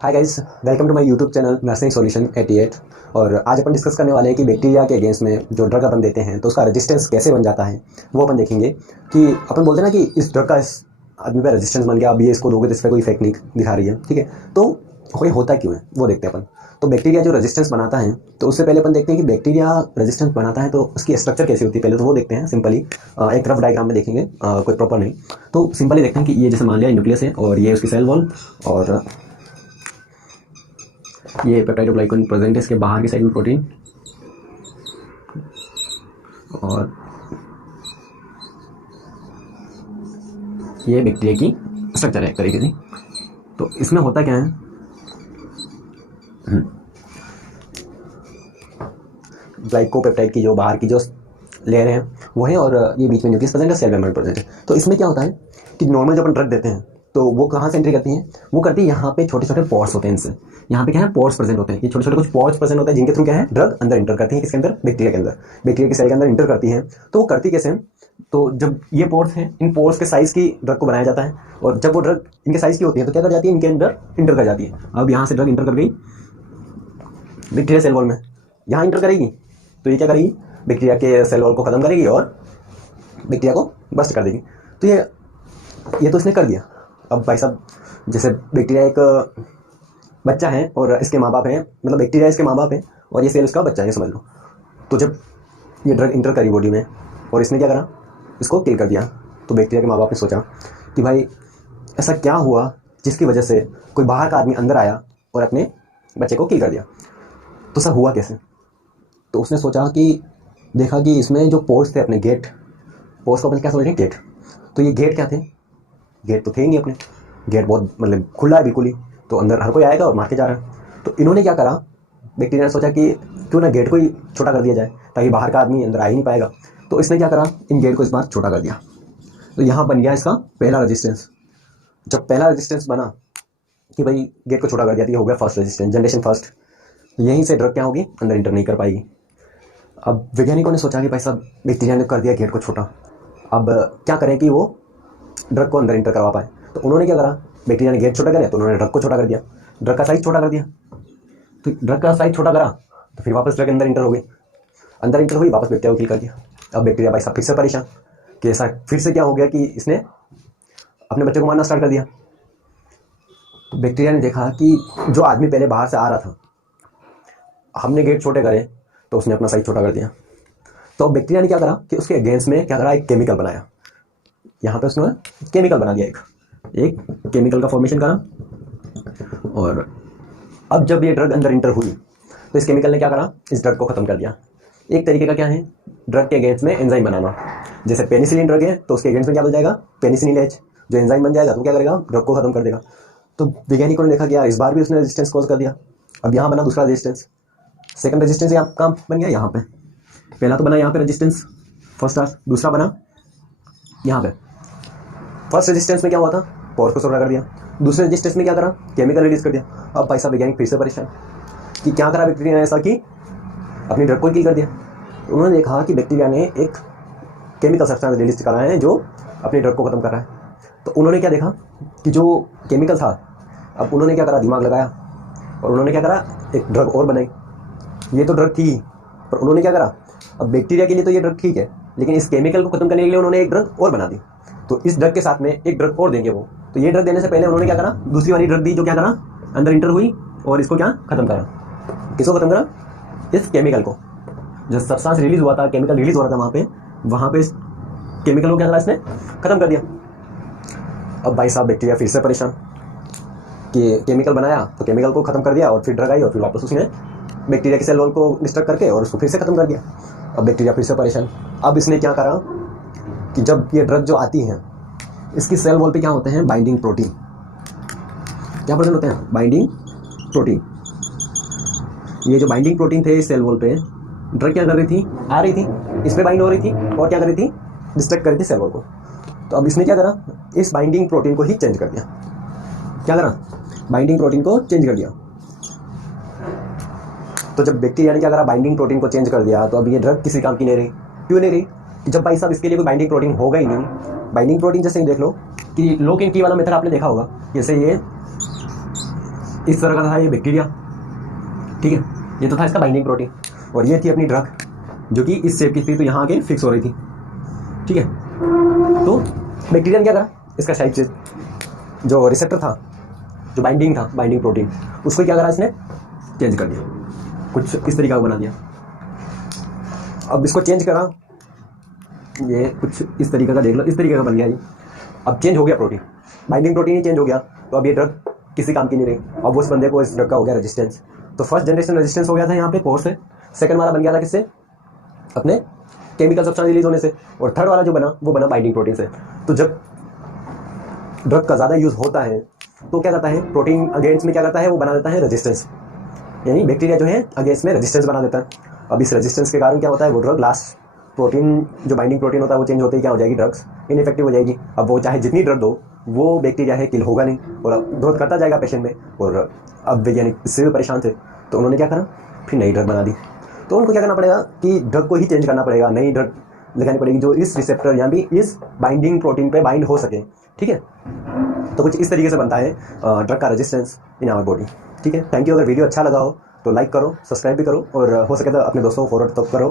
Hi guys, welcome to my YouTube channel nursing solution 88। और आज अपन discuss करने वाले हैं कि बैक्टीरिया के अगेंस्ट में जो ड्रग अपन देते हैं तो उसका रेजिस्टेंस कैसे बन जाता है। वो अपन देखेंगे कि अपन बोलते हैं ना कि इस ड्रग का इस आदमी पे रेजिस्टेंस बन गया, अब ये इसको दोगे तो इस पर कोई इफेक्ट नहीं दिखा रही है, ठीक है। तो कोई होता क्यों है वो देखते हैं अपन। तो बैक्टीरिया जो रेजिस्टेंस बनाता है, तो उससे पहले अपन देखते हैं कि बैक्टीरिया रेजिस्टेंस बनाता है तो उसकी स्ट्रक्चर कैसी होती है। पहले तो वो देखते हैं सिंपली, एक रफ डायग्राम में देखेंगे, कोई प्रॉपर नहीं। तो सिंपली देखते हैं कि ये जैसे मान लिया न्यूक्लियस है और ये उसकी सेल वॉल और ये पेप्टाइडोग्लाइकन प्रेजेंट है इसके बाहर की साइड में प्रोटीन, और ये बैक्टीरिया की स्ट्रक्चर है एक तरीके से। तो इसमें होता क्या है, ग्लाइकोपेप्टाइड की जो बाहर की जो लेयर है वो है, और ये बीच में न्यूक्लियस प्रेजेंट है, सेल मेम्ब्रेन प्रेजेंट है। तो इसमें क्या होता है कि नॉर्मल जब अपन ड्रग देते हैं तो वो कहाँ से एंट्री करती हैं, वो करती है यहाँ पे छोटे छोटे पॉर्स होते हैं इनसे। यहाँ पे क्या है, पॉर्स प्रेजेंट होते हैं, ये छोटे छोटे कुछ पॉर्स प्रेजेंट होते हैं जिनके थ्रू क्या है ड्रग अंदर इंटर करती है, किसके अंदर, बैक्टीरिया के अंदर, बैक्टीरिया की सेल के अंदर इंटर करती है। तो वो करती कैसे है, तो जब ये पोर्स हैं, इन पोर्स के साइज की ड्रग को बनाया जाता है, और जब वो ड्रग इनके साइज की होती है तो क्या कर जाती है, इनके अंदर इंटर कर जाती है। अब यहाँ से ड्रग इंटर कर गई बैक्टीरिया सेल वॉल में, यहाँ इंटर करेगी तो ये क्या करेगी, बैक्टीरिया के सेल वॉल को खत्म करेगी और बैक्टीरिया को बस्ट कर देगी। तो ये तो इसने कर दिया। अब भाई साहब, जैसे बैक्टीरिया एक बच्चा है और इसके माँ बाप हैं, मतलब बैक्टीरिया इसके माँ बाप हैं और ये सेल इसका बच्चा है, समझ लो। तो जब ये ड्रग इंटर करी बॉडी में और इसने क्या करा, इसको किल कर दिया, तो बैक्टीरिया के माँ बाप ने सोचा कि भाई ऐसा क्या हुआ जिसकी वजह से कोई बाहर का आदमी अंदर आया और अपने बच्चे को किल कर दिया। तो सर हुआ कैसे, तो उसने सोचा कि देखा कि इसमें जो पोर्स थे अपने, गेट, पोर्स को अपन क्या समझ रहे हैं, गेट। तो ये गेट क्या थे, गेट तो थे ही नहीं अपने, गेट बहुत मतलब खुला है बिल्कुल ही, तो अंदर हर कोई आएगा और मार के जा रहा है। तो इन्होंने क्या करा, बैक्टीरिया ने सोचा कि क्यों ना गेट को ही छोटा कर दिया जाए ताकि बाहर का आदमी अंदर आ ही नहीं पाएगा। तो इसने क्या करा, इन गेट को इस बार छोटा कर दिया। तो यहाँ बन गया इसका पहला रेजिस्टेंस। जब पहला रेजिस्टेंस बना कि भाई गेट को छोटा कर दिया, तो ये हो गया फर्स्ट रेजिस्टेंस, जनरेशन फर्स्ट। तो यहीं से ड्रग क्या होगी, अंदर इंटर नहीं कर पाएगी। अब वैज्ञानिकों ने सोचा कि भाई साहब बैक्टीरिया ने कर दिया गेट को छोटा, अब क्या करें कि वो ड्रग को अंदर इंटर करवा पाए। तो उन्होंने क्या करा, बैक्टीरिया ने गेट छोटा करे तो उन्होंने ड्रग को छोटा कर दिया, ड्रग का साइज छोटा कर दिया। तो ड्रग का साइज छोटा करा तो फिर वापस ड्रग अंदर इंटर हो गई, अंदर इंटर हुई, वापस बैक्टीरिया को किल कर दिया। अब बैक्टीरिया भाई साहब फिर से परेशान कि ऐसा फिर से क्या हो गया कि इसने अपने बच्चे को मारना स्टार्ट कर दिया। तो बैक्टीरिया ने देखा कि जो आदमी पहले बाहर से आ रहा था, हमने गेट छोटे करे तो उसने अपना साइज छोटा कर दिया। तो बैक्टीरिया ने क्या करा कि उसके अगेंस्ट में क्या करा, एक केमिकल बनाया। यहाँ पे उसने केमिकल बना दिया, एक केमिकल का फॉर्मेशन करा। और अब जब ये ड्रग अंदर इंटर हुई तो इस केमिकल ने क्या करा, इस ड्रग को खत्म कर दिया। एक तरीके का क्या है, ड्रग के अगेंस्ट में एंजाइम बनाना। जैसे पेनिसिलिन ड्रग है तो उसके अगेंस्ट में क्या बन जाएगा, पेनिसिलिन एच, जो एंजाइम बन जाएगा तो क्या करेगा, ड्रग को खत्म कर देगा। तो वैज्ञानिकों ने देखा कि यार इस बार भी उसने रेजिस्टेंस कॉज कर दिया। अब यहाँ बना दूसरा रेजिस्टेंस, सेकंड रेजिस्टेंस यहाँ काम बन गया। यहाँ पे पहला तो बना यहाँ पे रेजिस्टेंस फर्स्ट आर, दूसरा बना यहाँ पे। फर्स्ट रेजिस्टेंस में क्या हुआ था, पोर्स को छोटा कर दिया, दूसरे रेजिस्टेंस में क्या करा, केमिकल रिलीज कर दिया। अब भाई साहब वैज्ञानिक फिर से परेशान कि क्या करा बैक्टीरिया ने, ऐसा कि अपनी ड्रग को किल कर दिया। तो उन्होंने देखा कि बैक्टीरिया ने एक केमिकल सब्सटेंस रिलीज करा है जो अपनी ड्रग को खत्म कर रहा है। तो उन्होंने क्या देखा कि जो केमिकल था, अब उन्होंने क्या करा, दिमाग लगाया और उन्होंने क्या करा, एक ड्रग और बनाई। ये तो ड्रग थी पर उन्होंने क्या करा, अब बैक्टीरिया के लिए तो ये ड्रग ठीक है, लेकिन इस केमिकल को खत्म करने के लिए उन्होंने एक ड्रग और बना दी। तो इस ड्रग के साथ में एक ड्रग और देंगे वो। तो ये ड्रग देने से पहले उन्होंने क्या करा, दूसरी वाली ड्रग दी जो क्या करा, अंदर इंटर हुई और इसको क्या खत्म करा। किसको खत्म करा, इस केमिकल को। जो सब्सटेंस रिलीज हुआ था, केमिकल रिलीज हो रहा था वहाँ पे इस केमिकल को क्या करा, इसने खत्म कर दिया। अब भाई साहब बैक्टीरिया फिर से परेशान कि केमिकल बनाया तो केमिकल को खत्म कर दिया, और फिर ड्रग आई और फिर वापस उसने बैक्टीरिया के सेल वॉल को डिस्ट्रक्ट करके और उसको फिर से खत्म कर दिया। अब बैक्टीरिया फिर से परेशान। अब इसने क्या करा कि जब ये ड्रग जो आती है, इसकी सेल वॉल पे क्या होते हैं, बाइंडिंग प्रोटीन। क्या प्रोटीन होते हैं, बाइंडिंग प्रोटीन। ये जो बाइंडिंग प्रोटीन थे इस सेल वॉल पे, ड्रग क्या कर रही थी, आ रही थी, इस पर बाइंड हो रही थी और क्या कर रही थी, डिस्ट्रक्ट कर रही थी सेल वॉल को। तो अब इसने क्या करा, इस बाइंडिंग प्रोटीन को ही चेंज कर दिया। क्या करा, बाइंडिंग प्रोटीन को चेंज कर दिया। तो जब बैक्टीरिया ने क्या करा, बाइंडिंग प्रोटीन को चेंज कर दिया, तो अब ये ड्रग किसी काम की नहीं रही। क्यों नहीं रही, जब भाई साहब इसके लिए कोई बाइंडिंग प्रोटीन होगा ही नहीं। बाइंडिंग प्रोटीन जैसे ही देख लो कि लॉक एंड की वाला मेथड आपने देखा होगा, जैसे ये इस तरह का था ये बैक्टीरिया, ठीक है। ये तो था इसका बाइंडिंग प्रोटीन, और ये थी अपनी ड्रग जो कि इस शेप की थी, तो यहाँ आके फिक्स हो रही थी, ठीक है। तो बैक्टीरिया ने क्या करा, इसका साइड से जो रिसेप्टर था, जो बाइंडिंग था, बाइंडिंग प्रोटीन, उसको क्या करा इसने, चेंज कर दिया, कुछ इस तरीका का बना दिया। अब इसको चेंज करा, ये कुछ इस तरीके का देख लो, इस तरीके का बन गया ये। अब चेंज हो गया प्रोटीन, बाइंडिंग प्रोटीन ही चेंज हो गया, तो अब ये ड्रग किसी काम की नहीं रही। अब उस बंदे को इस ड्रग का हो गया रेजिस्टेंस। तो फर्स्ट जनरेशन रेजिस्टेंस हो गया था यहाँ पे पोर से, सेकंड वाला बन गया था किससे, अपने केमिकल सब्सटेंस रिलीज होने से, और थर्ड वाला जो बना वो बना बाइंडिंग प्रोटीन से। तो जब ड्रग का ज़्यादा यूज़ होता है तो क्या करता है, प्रोटीन अगेंस्ट में क्या करता है, वो बना देता है रेजिस्टेंस, यानी बैक्टीरिया जो है अगेंस्ट में रेजिस्टेंस बना देता है। अब इस रेजिस्टेंस के कारण क्या होता है, वो ड्रग लास्ट प्रोटीन जो बाइंडिंग प्रोटीन होता है वो चेंज होते ही क्या हो जाएगी, ड्रग्स इनइफेक्टिव हो जाएगी। अब वो चाहे जितनी ड्रग दो, वो बैक्टीरिया है किल होगा नहीं, और ग्रोथ करता जाएगा पेशेंट में। और अब वैज्ञानिक इससे भी परेशान थे, तो उन्होंने क्या करा, फिर नई ड्रग बना दी। तो उनको क्या करना पड़ेगा कि ड्रग को ही चेंज करना पड़ेगा, नई ड्रग लगानी पड़ेगी जो इस रिसेप्टर या भी इस बाइंडिंग प्रोटीन पे बाइंड हो सके, ठीक है। तो कुछ इस तरीके से बनता है ड्रग का रेजिस्टेंस इन आवर बॉडी, ठीक है। Thank you. अगर वीडियो अच्छा लगा हो तो लाइक करो, सब्सक्राइब भी करो, और हो सके तो अपने दोस्तों को फॉरवर्ड तो करो।